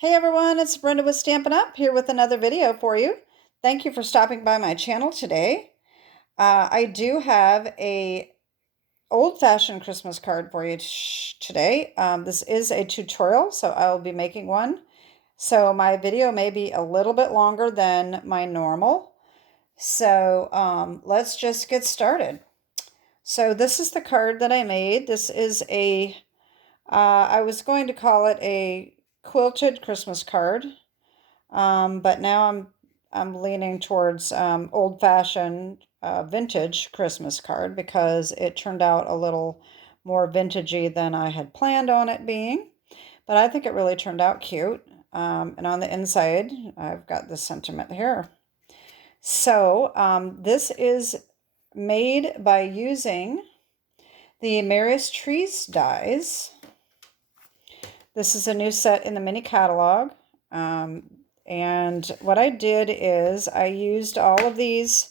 Hey everyone, it's Brenda with Stampin' Up! Here with another video for you. Thank you for stopping by my channel today. I do have a old-fashioned Christmas card for you today. This is a tutorial, so I will be making one. So my video may be a little bit longer than my normal. So let's just get started. So this is the card that I made. This is I was going to call it a quilted Christmas card, but now I'm leaning towards old-fashioned vintage Christmas card because it turned out a little more vintagey than I had planned on it being. But I think it really turned out cute. And on the inside, I've got this sentiment here. So this is made by using the Merriest Trees dies. This is a new set in the mini catalog. And what I did is I used all of these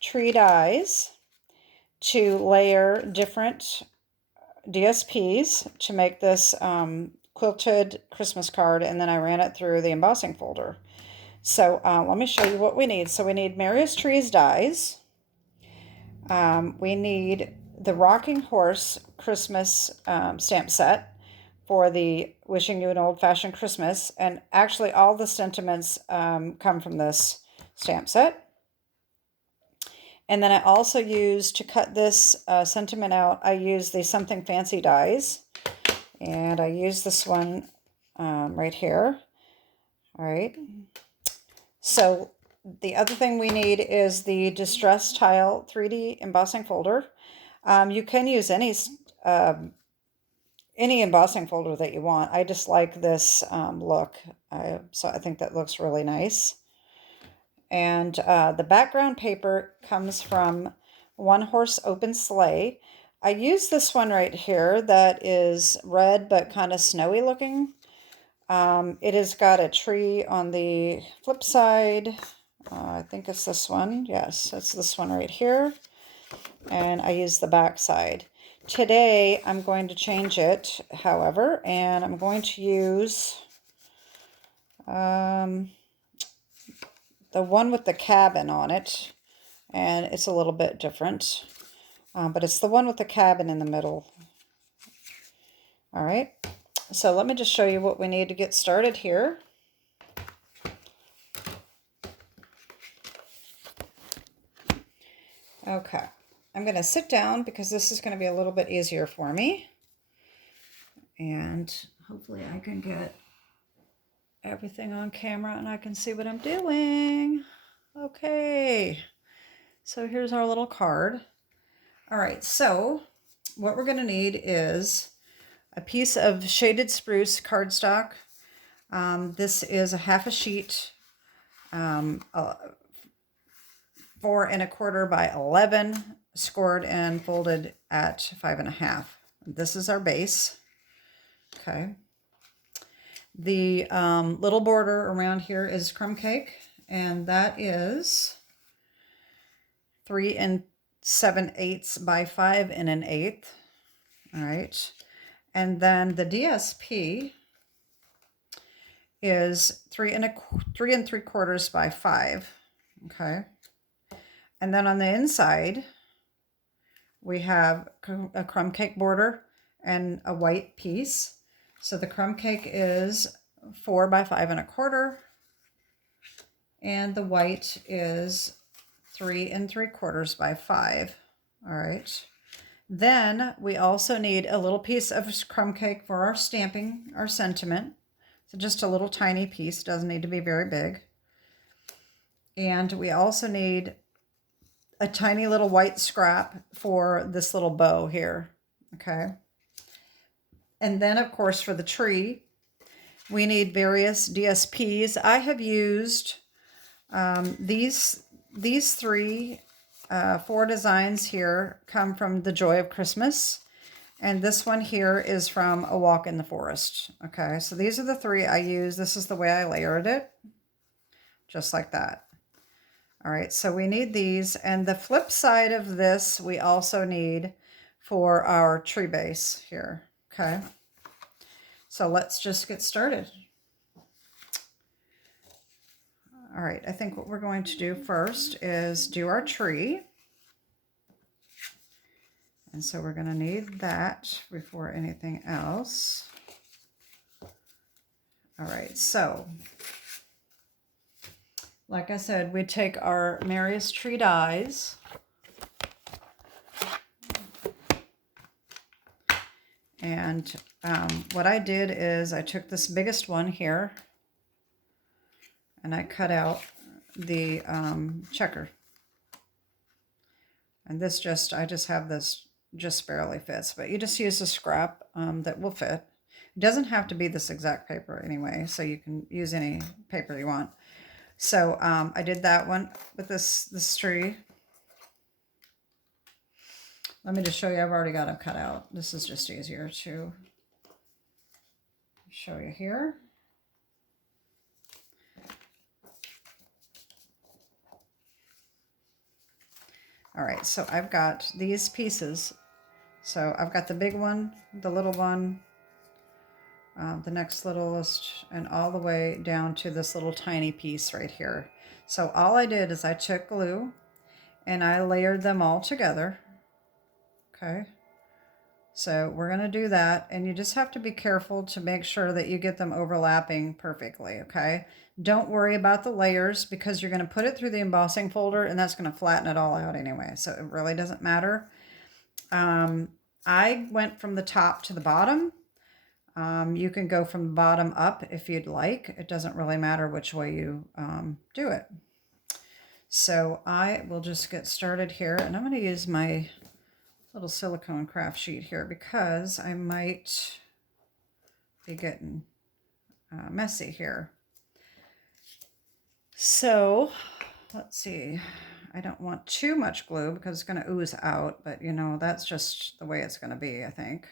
tree dies to layer different DSPs to make this quilted Christmas card, and then I ran it through the embossing folder. So let me show you what we need. So we need Merriest Trees dies. We need the Rocking Horse Christmas stamp set for the Wishing You an Old-Fashioned Christmas. And actually all the sentiments come from this stamp set. And then I also used, to cut this sentiment out, I used the Something Fancy dies. And I used this one right here. All right. So the other thing we need is the Distress Tile 3D embossing folder. You can use any embossing folder that you want. I just like this look, so I think that looks really nice. And the background paper comes from One Horse Open Sleigh. I use this one right here that is red but kind of snowy looking. It has got a tree on the flip side. I think it's this one. Yes, it's this one right here. And I use the back side. Today, I'm going to change it, however, and I'm going to use the one with the cabin on it, and it's a little bit different, but it's the one with the cabin in the middle. All right, so let me just show you what we need to get started here. Okay. I'm going to sit down because this is going to be a little bit easier for me. And hopefully I can get everything on camera and I can see what I'm doing. Okay. So here's our little card. All right. So what we're going to need is a piece of shaded spruce cardstock. This is a half a sheet, 4 1/4 by 11. Scored and folded at 5 1/2. This is our base. Okay. The little border around here is crumb cake, and that is 3 7/8 by 5 1/8. All right. And then the DSP is 3 3/4 by 5. Okay. And then on the inside, we have a crumb cake border and a white piece. So the crumb cake is 4 by 5 1/4. And the white is 3 3/4 by 5. All right. Then we also need a little piece of crumb cake for our stamping, our sentiment. So just a little tiny piece, doesn't need to be very big. And we also need a tiny little white scrap for this little bow here. Okay. And then, of course, for the tree, we need various DSPs. I have used these 4 designs here come from The Joy of Christmas. And this one here is from A Walk in the Forest. Okay, so these are the 3 I use. This is the way I layered it, just like that. All right, so we need these. And the flip side of this, we also need for our tree base here. Okay, so let's just get started. All right, I think what we're going to do first is do our tree. And so we're going to need that before anything else. All right, so like I said, we take our Merriest Tree dies. And what I did is I took this biggest one here and I cut out the checker. And this I just have this just barely fits, but you just use a scrap that will fit. It doesn't have to be this exact paper anyway, so you can use any paper you want. So I did that one with this tree. Let me just show you, I've already got them cut out. This is just easier to show you here. All right, so I've got these pieces. So I've got the big one, the little one, the next littlest, and all the way down to this little tiny piece right here. So all I did is I took glue and I layered them all together. Okay. So we're going to do that, and you just have to be careful to make sure that you get them overlapping perfectly, okay? Don't worry about the layers because you're going to put it through the embossing folder and that's going to flatten it all out anyway, so it really doesn't matter. I went from the top to the bottom. You can go from the bottom up if you'd like. It doesn't really matter which way you do it. So I will just get started here, and I'm going to use my little silicone craft sheet here because I might be getting messy here. So let's see, I don't want too much glue because it's going to ooze out, but you know, that's just the way it's going to be, I think.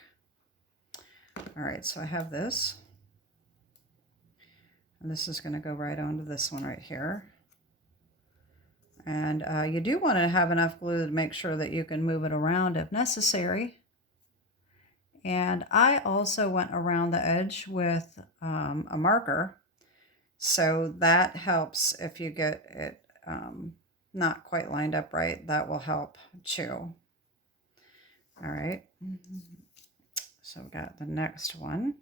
All right, so I have this, and this is going to go right onto this one right here. And you do want to have enough glue to make sure that you can move it around if necessary. And I also went around the edge with a marker. So that helps if you get it not quite lined up right. That will help too. All right. So we got the next one.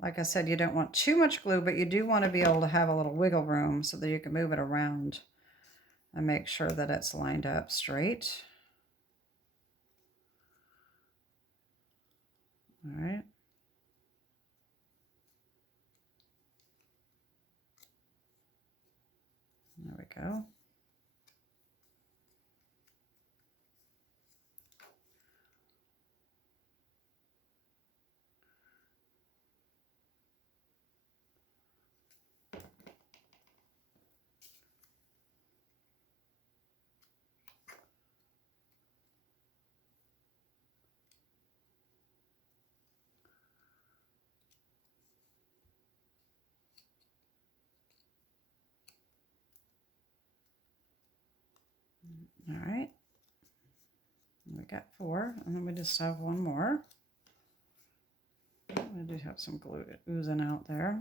Like I said, you don't want too much glue, but you do want to be able to have a little wiggle room so that you can move it around and make sure that it's lined up straight. All right. There we go. All right, we got 4, and then we just have one more. I do have some glue oozing out there.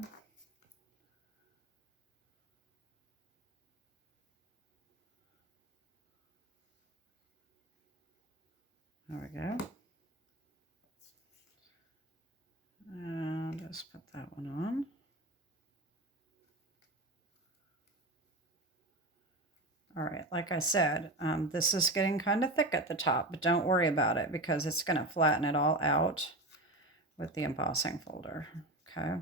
There we go. And let's put that one on. All right, like I said, this is getting kind of thick at the top, but don't worry about it because it's going to flatten it all out with the embossing folder, okay?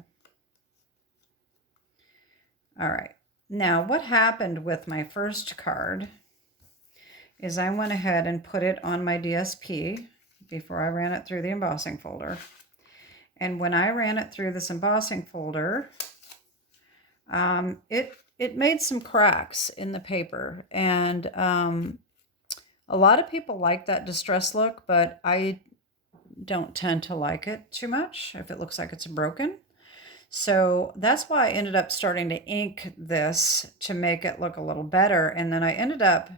All right, now what happened with my first card is I went ahead and put it on my DSP before I ran it through the embossing folder. And when I ran it through this embossing folder, it made some cracks in the paper, and a lot of people like that distress look, but I don't tend to like it too much if it looks like it's broken. So that's why I ended up starting to ink this to make it look a little better, and then I ended up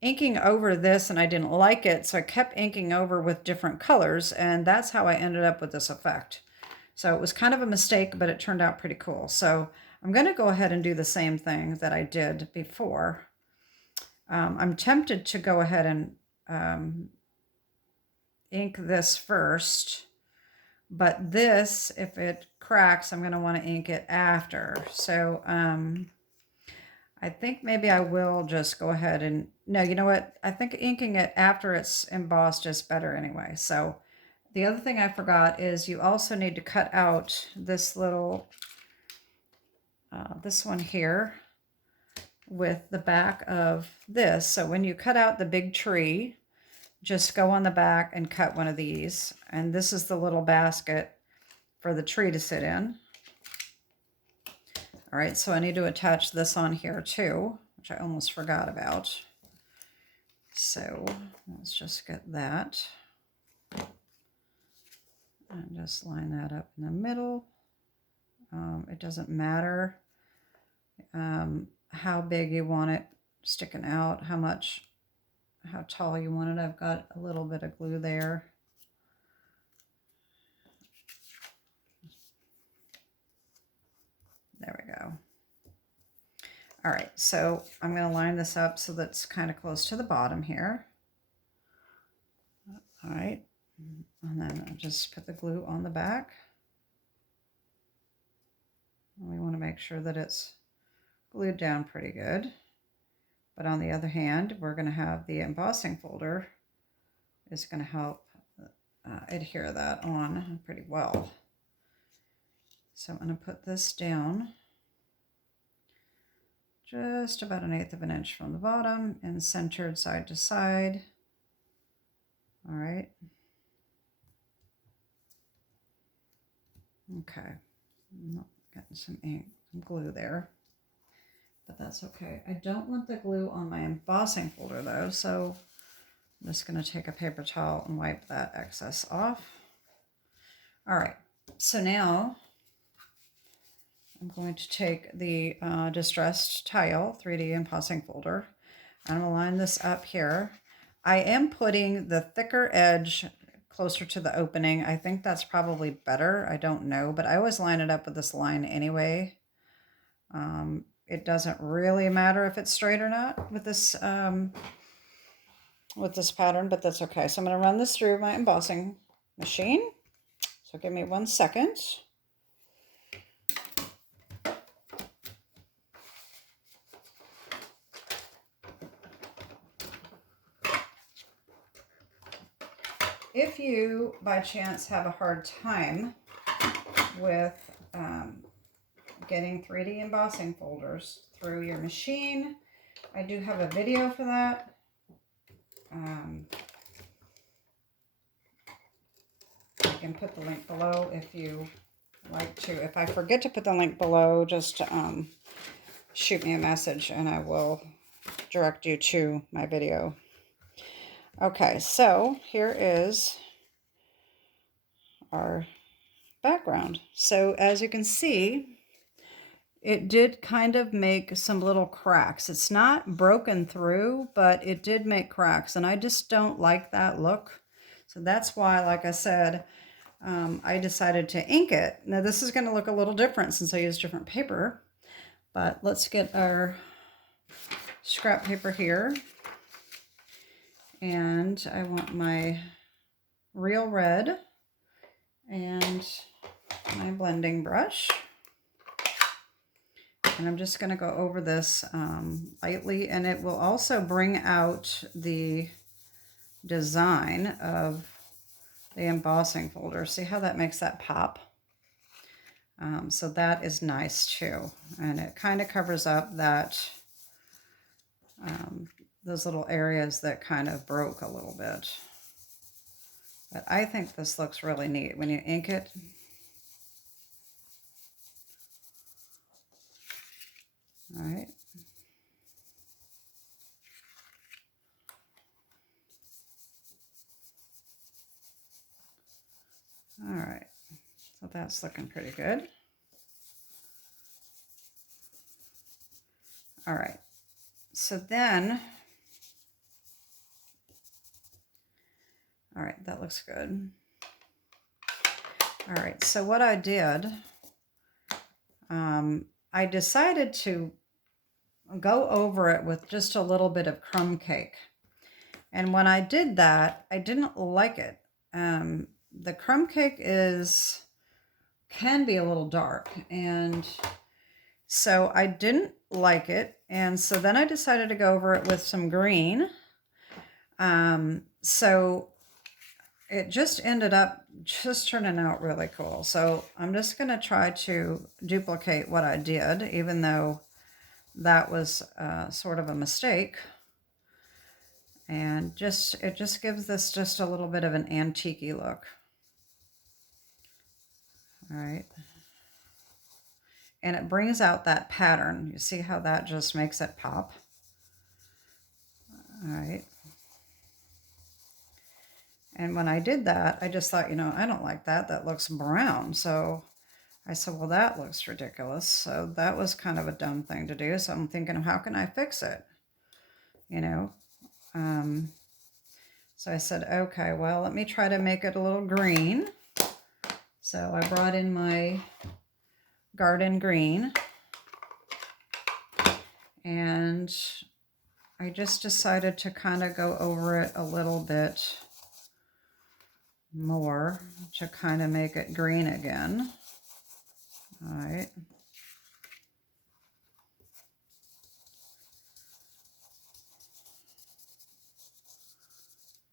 inking over this and I didn't like it, so I kept inking over with different colors, and that's how I ended up with this effect. So it was kind of a mistake, but it turned out pretty cool. So I'm going to go ahead and do the same thing that I did before. I'm tempted to go ahead and ink this first, but this, if it cracks, I'm going to want to ink it after. So I think maybe I will just go ahead and, no, you know what? I think inking it after it's embossed is better anyway. So the other thing I forgot is you also need to cut out this little, this one here with the back of this. So when you cut out the big tree, just go on the back and cut one of these. And this is the little basket for the tree to sit in. All right, so I need to attach this on here too, which I almost forgot about. So let's just get that. And just line that up in the middle. It doesn't matter how big you want it sticking out, how tall you want it. I've got a little bit of glue there. There we go. All right, so I'm going to line this up so that's kind of close to the bottom here. All right, and then I'll just put the glue on the back. And we want to make sure that it's glued down pretty good. But on the other hand, we're going to have the embossing folder is going to help adhere that on pretty well. So I'm going to put this down just about 1/8 of an inch from the bottom and centered side to side. All right. Okay. I'm getting some ink, some glue there, but that's okay. I don't want the glue on my embossing folder though, so I'm just going to take a paper towel and wipe that excess off. All right. So now I'm going to take the distressed tile 3D embossing folder. I'm going to line this up here. I am putting the thicker edge closer to the opening. I think that's probably better. I don't know, but I always line it up with this line anyway. It doesn't really matter if it's straight or not with this pattern, but that's okay. So I'm going to run this through my embossing machine. So give me 1 second. If you, by chance, have a hard time with getting 3D embossing folders through your machine, I do have a video for that. I can put the link below if you like to. If I forget to put the link below, just shoot me a message and I will direct you to my video. Okay, so here is our background. So as you can see, it did kind of make some little cracks. It's not broken through, but it did make cracks, and I just don't like that look. So that's why, like I said, I decided to ink it. Now this is going to look a little different since I used different paper, but let's get our scrap paper here. And I want my real red and my blending brush. And I'm just going to go over this lightly, and it will also bring out the design of the embossing folder. See how that makes that pop? So that is nice too. And it kind of covers up that those little areas that kind of broke a little bit. But I think this looks really neat when you ink it. All right. All right. So that's looking pretty good. All right. So then, all right, that looks good. All right, so what I did, I decided to go over it with just a little bit of crumb cake. And when I did that, I didn't like it. The crumb cake can be a little dark, and so I didn't like it. And so then I decided to go over it with some green. So it just ended up just turning out really cool. So I'm just going to try to duplicate what I did, even though that was sort of a mistake. And it just gives this just a little bit of an antique-y look. All right. And it brings out that pattern. You see how that just makes it pop? All right. And when I did that, I just thought, I don't like that. That looks brown. So I said, well, that looks ridiculous. So that was kind of a dumb thing to do. So I'm thinking, how can I fix it? So I said, okay, well, let me try to make it a little green. So I brought in my garden green, and I just decided to kind of go over it a little bit more to kind of make it green again. All right.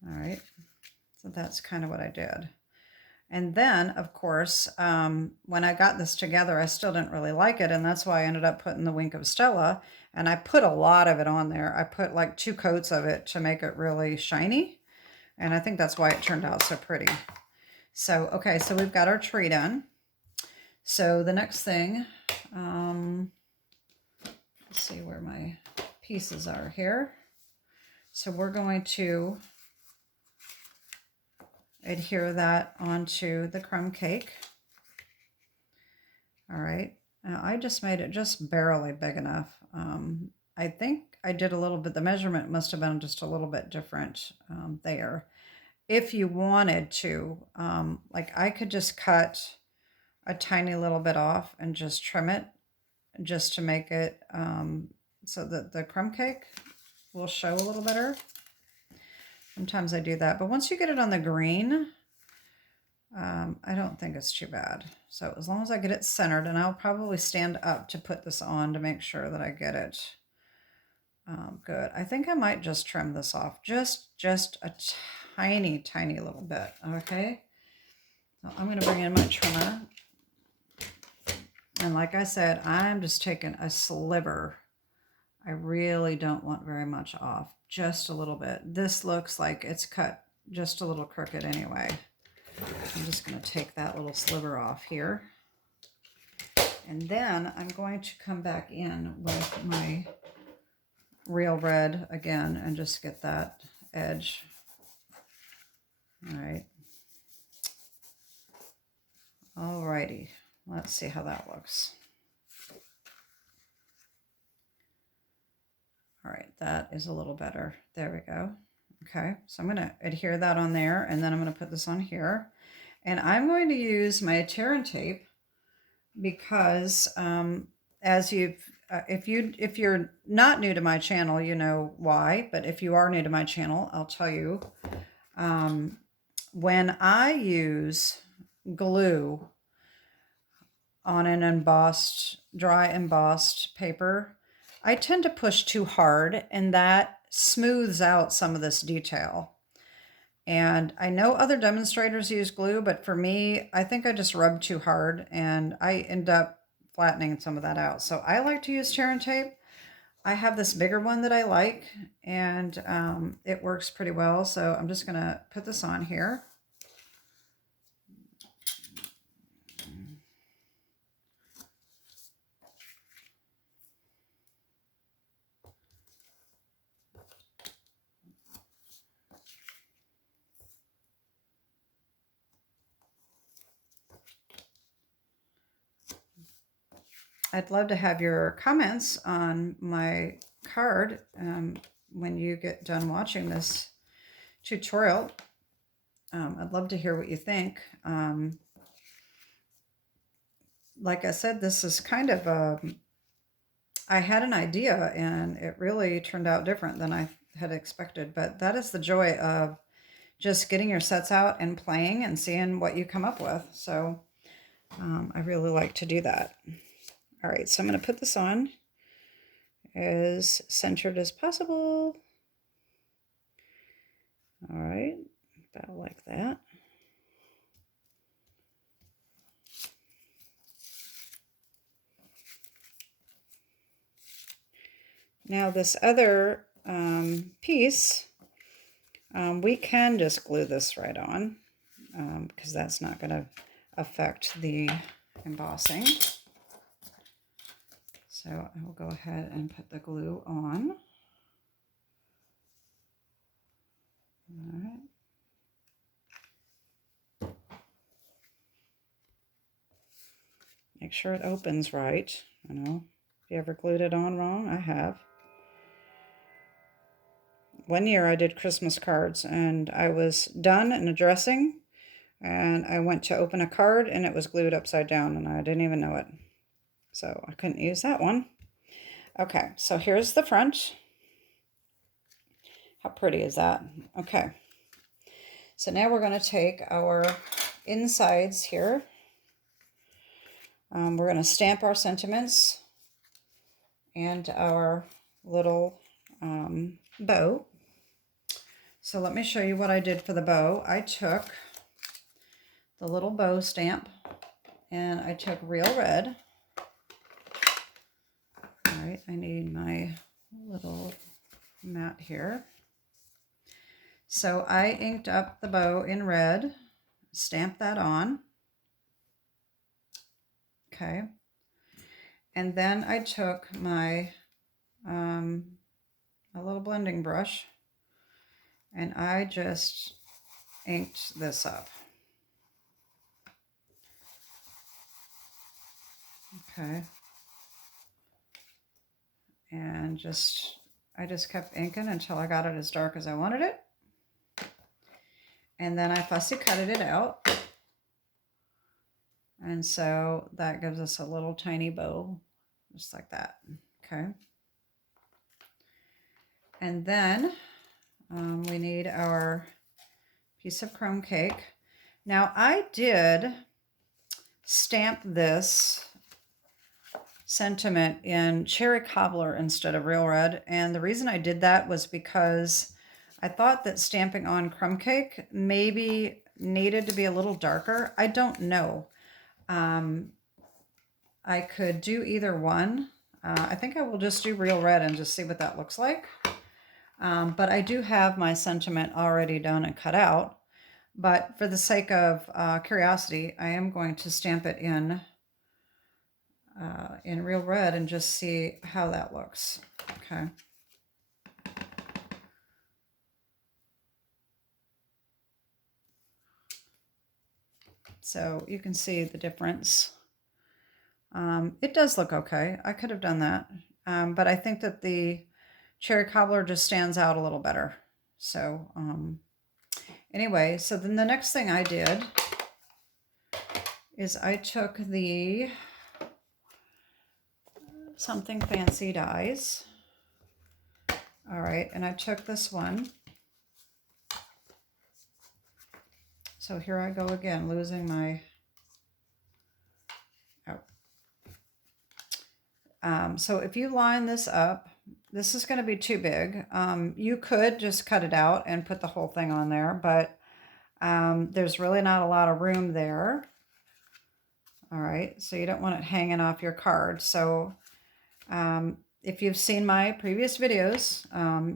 All right. So that's kind of what I did. And then, of course, when I got this together, I still didn't really like it. And that's why I ended up putting the Wink of Stella. And I put a lot of it on there. I put like 2 coats of it to make it really shiny. And I think that's why it turned out so pretty. So, okay, so we've got our tree done. So the next thing, let's see where my pieces are here. So we're going to adhere that onto the crumb cake. All right, now I just made it just barely big enough. I think I did a little bit, the measurement must have been just a little bit different there. If you wanted to, like I could just cut a tiny little bit off and just trim it just to make it so that the crumb cake will show a little better. Sometimes I do that, but once you get it on the green, I don't think it's too bad. So as long as I get it centered, and I'll probably stand up to put this on to make sure that I get it good. I think I might just trim this off just a tiny, tiny little bit. Okay. So I'm going to bring in my trimmer. And like I said, I'm just taking a sliver. I really don't want very much off, just a little bit. This looks like it's cut just a little crooked anyway. I'm just going to take that little sliver off here. And then I'm going to come back in with my real red again and just get that edge. All right. Alrighty. Let's see how that looks. All right, that is a little better. There we go. Okay, so I'm going to adhere that on there, and then I'm going to put this on here. And I'm going to use my tear and tape because as if you're not new to my channel, you know why. But if you are new to my channel, I'll tell you. When I use glue on an dry embossed paper, I tend to push too hard, and that smooths out some of this detail. And I know other demonstrators use glue, but for me, I think I just rub too hard and I end up flattening some of that out. So I like to use tear and tape. I have this bigger one that I like, and it works pretty well. So I'm just going to put this on here. I'd love to have your comments on my card when you get done watching this tutorial. I'd love to hear what you think. Like I said, this is kind of I had an idea and it really turned out different than I had expected, but that is the joy of just getting your sets out and playing and seeing what you come up with. So I really like to do that. All right, so I'm going to put this on as centered as possible. All right, about like that. Now this other piece, we can just glue this right on because that's not going to affect the embossing. So I will go ahead and put the glue on. All right. Make sure it opens right. I know, if you ever glued it on wrong, I have. One year I did Christmas cards and I was done in a dressing and I went to open a card and it was glued upside down and I didn't even know it. So I couldn't use that one. Okay, so here's the front. How pretty is that? Okay. So now we're going to take our insides here. We're going to stamp our sentiments and our little bow. So let me show you what I did for the bow. I took the little bow stamp and I took real red. All right, I need my little mat here. So I inked up the bow in red, stamped that on. Okay. And then I took my a little blending brush and I just inked this up. Okay. And I just kept inking until I got it as dark as I wanted it. And then I fussy cutted it out. And so that gives us a little tiny bow, just like that. Okay. And then we need our piece of crumb cake. Now I did stamp this sentiment in cherry cobbler instead of real red. And the reason I did that was because I thought that stamping on crumb cake maybe needed to be a little darker. I don't know. I could do either one. I think I will just do real red and just see what that looks like. But I do have my sentiment already done and cut out. But for the sake of curiosity, I am going to stamp it in real red and just see how that looks. Okay. So you can see the difference. It does look okay. I could have done that. But I think that the cherry cobbler just stands out a little better. So anyway, so then the next thing I did is I took the Something Fancy dies. All right, and I took this one. So here I go again, losing my, so if you line this up, this is going to be too big. You could just cut it out and put the whole thing on there, but there's really not a lot of room there. All right, so you don't want it hanging off your card. So if you've seen my previous videos,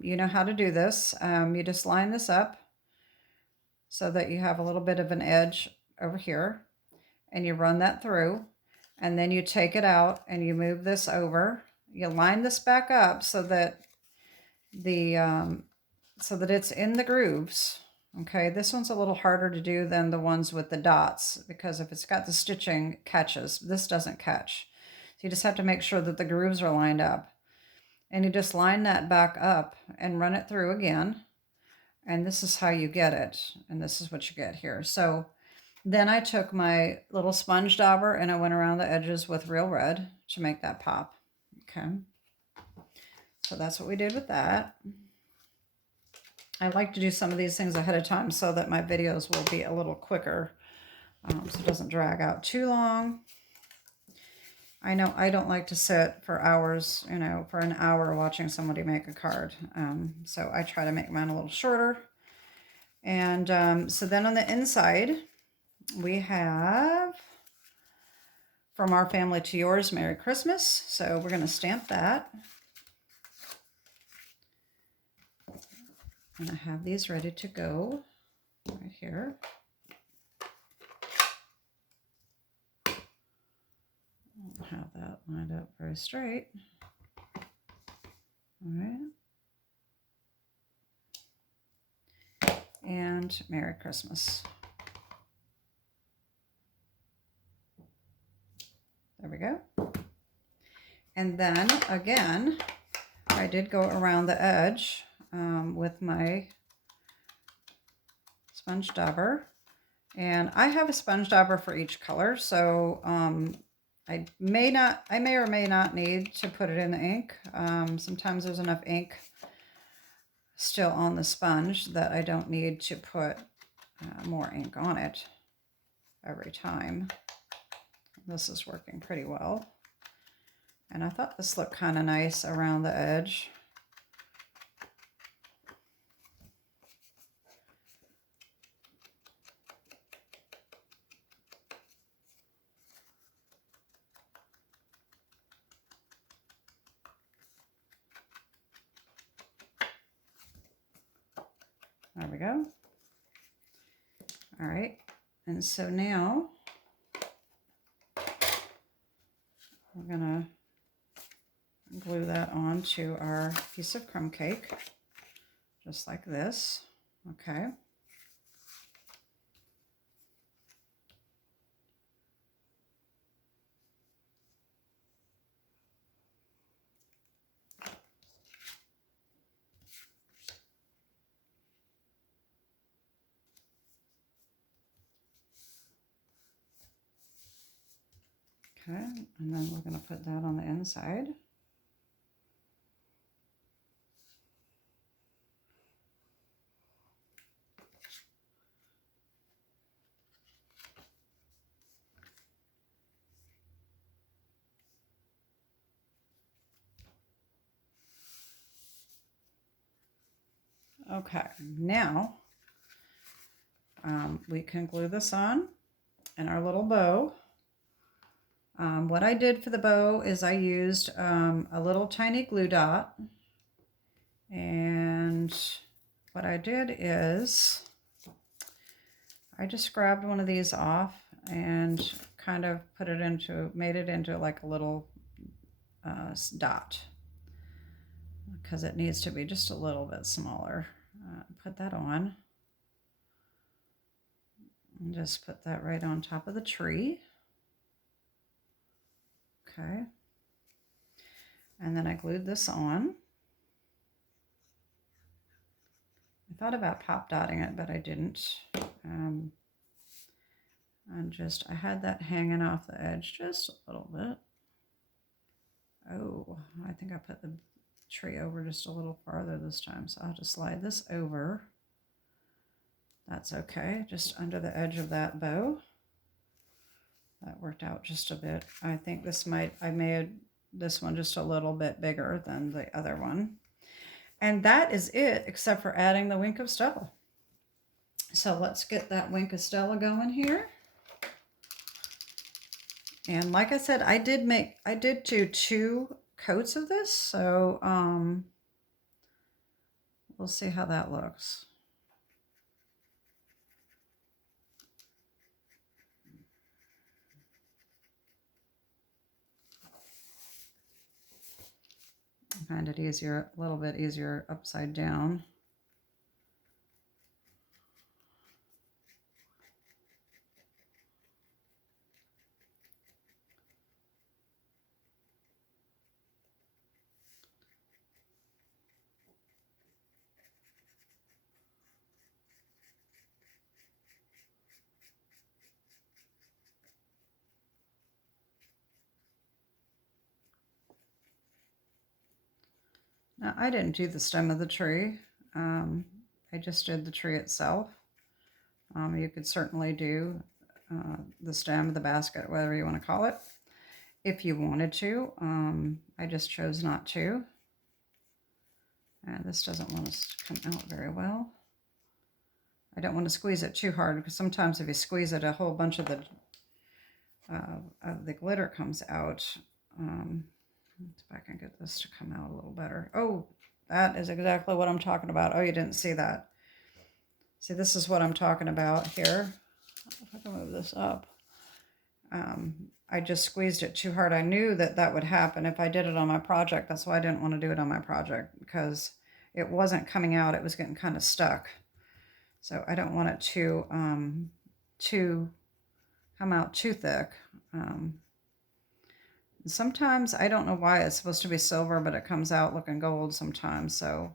you know how to do this. You just line this up so that you have a little bit of an edge over here, and you run that through, and then you take it out and you move this over. You line this back up so that it's in the grooves. Okay, this one's a little harder to do than the ones with the dots, because if it's got the stitching, it catches. This doesn't catch. So you just have to make sure that the grooves are lined up. And you just line that back up and run it through again. And this is how you get it. And this is what you get here. So then I took my little sponge dauber and I went around the edges with real red to make that pop. Okay. So that's what we did with that. I like to do some of these things ahead of time so that my videos will be a little quicker, so it doesn't drag out too long. I know I don't like to sit for hours, you know, for an hour watching somebody make a card. So I try to make mine a little shorter. And so then on the inside, we have From Our Family to Yours, Merry Christmas. So we're going to stamp that. And I have these ready to go right here. I'll have that lined up very straight. All right. And Merry Christmas. There we go. And then again, I did go around the edge with my sponge dauber. And I have a sponge dauber for each color, so I may or may not need to put it in the ink. Sometimes there's enough ink still on the sponge that I don't need to put more ink on it every time. This is working pretty well. And I thought this looked kind of nice around the edge. There we go. All right, and so now we're gonna glue that onto our piece of crumb cake, just like this. Okay. Okay, and then we're going to put that on the inside. Okay, now we can glue this on in our little bow. What I did for the bow is I used a little tiny glue dot, and what I did is I just grabbed one of these off and kind of made it into like a little dot, because it needs to be just a little bit smaller. Put that on and just put that right on top of the tree. Okay, and then I glued this on. I thought about pop dotting it, but I didn't. And I had that hanging off the edge just a little bit. Oh, I think I put the tree over just a little farther this time, so I'll have to slide this over. That's okay, just under the edge of that bow. That worked out just a bit. I think I made this one just a little bit bigger than the other one. And that is it, except for adding the wink of Stella. So let's get that wink of Stella going here. And like I said, I did do 2 coats of this, so we'll see how that looks. I find it easier, a little bit easier upside down. Now, I didn't do the stem of the tree. I just did the tree itself. You could certainly do the stem, the basket, whatever you want to call it, if you wanted to. I just chose not to. And this doesn't want to come out very well. I don't want to squeeze it too hard, because sometimes if you squeeze it, a whole bunch of the glitter comes out. Let's see if I can get this to come out a little better. Oh, that is exactly what I'm talking about. Oh, you didn't see that. See, this is what I'm talking about here. If I can move this up. I just squeezed it too hard. I knew that that would happen if I did it on my project. That's why I didn't want to do it on my project, because it wasn't coming out. It was getting kind of stuck. So I don't want it to come out too thick. Sometimes, I don't know why it's supposed to be silver, but it comes out looking gold sometimes. So,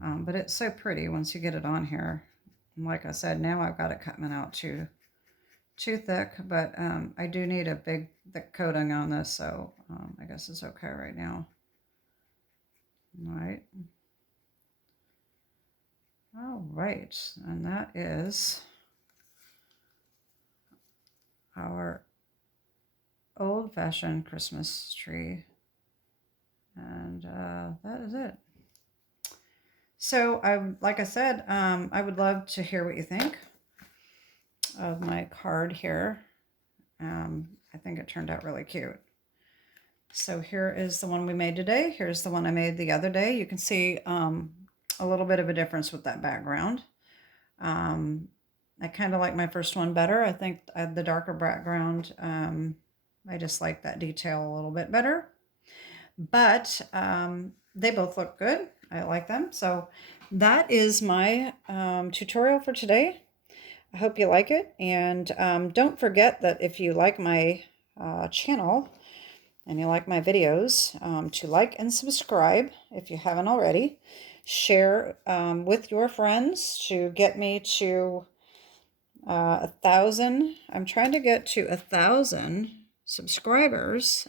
but it's so pretty once you get it on here. And like I said, now I've got it coming out too thick, but I do need a big thick coating on this, so I guess it's okay right now. All right, and that is our old-fashioned Christmas tree, and that is it. So like I said, I would love to hear what you think of my card here. I think it turned out really cute. So here is the one we made today. Here's the one I made the other day. You can see a little bit of a difference with that background. I kind of like my first one better. I think the darker background, I just like that detail a little bit better. But they both look good. I like them. So that is my tutorial for today. I hope you like it. And don't forget that if you like my channel and you like my videos, to like and subscribe if you haven't already. Share with your friends to get me to 1,000. I'm trying to get to 1,000 subscribers.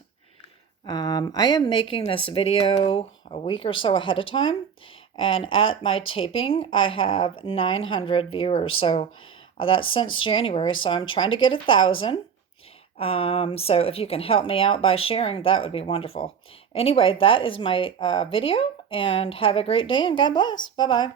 I am making this video a week or so ahead of time, and at my taping I have 900 viewers, so that's since January, so I'm trying to get 1,000. So if you can help me out by sharing, that would be wonderful. Anyway, that is my video, and have a great day, and God bless. Bye-bye.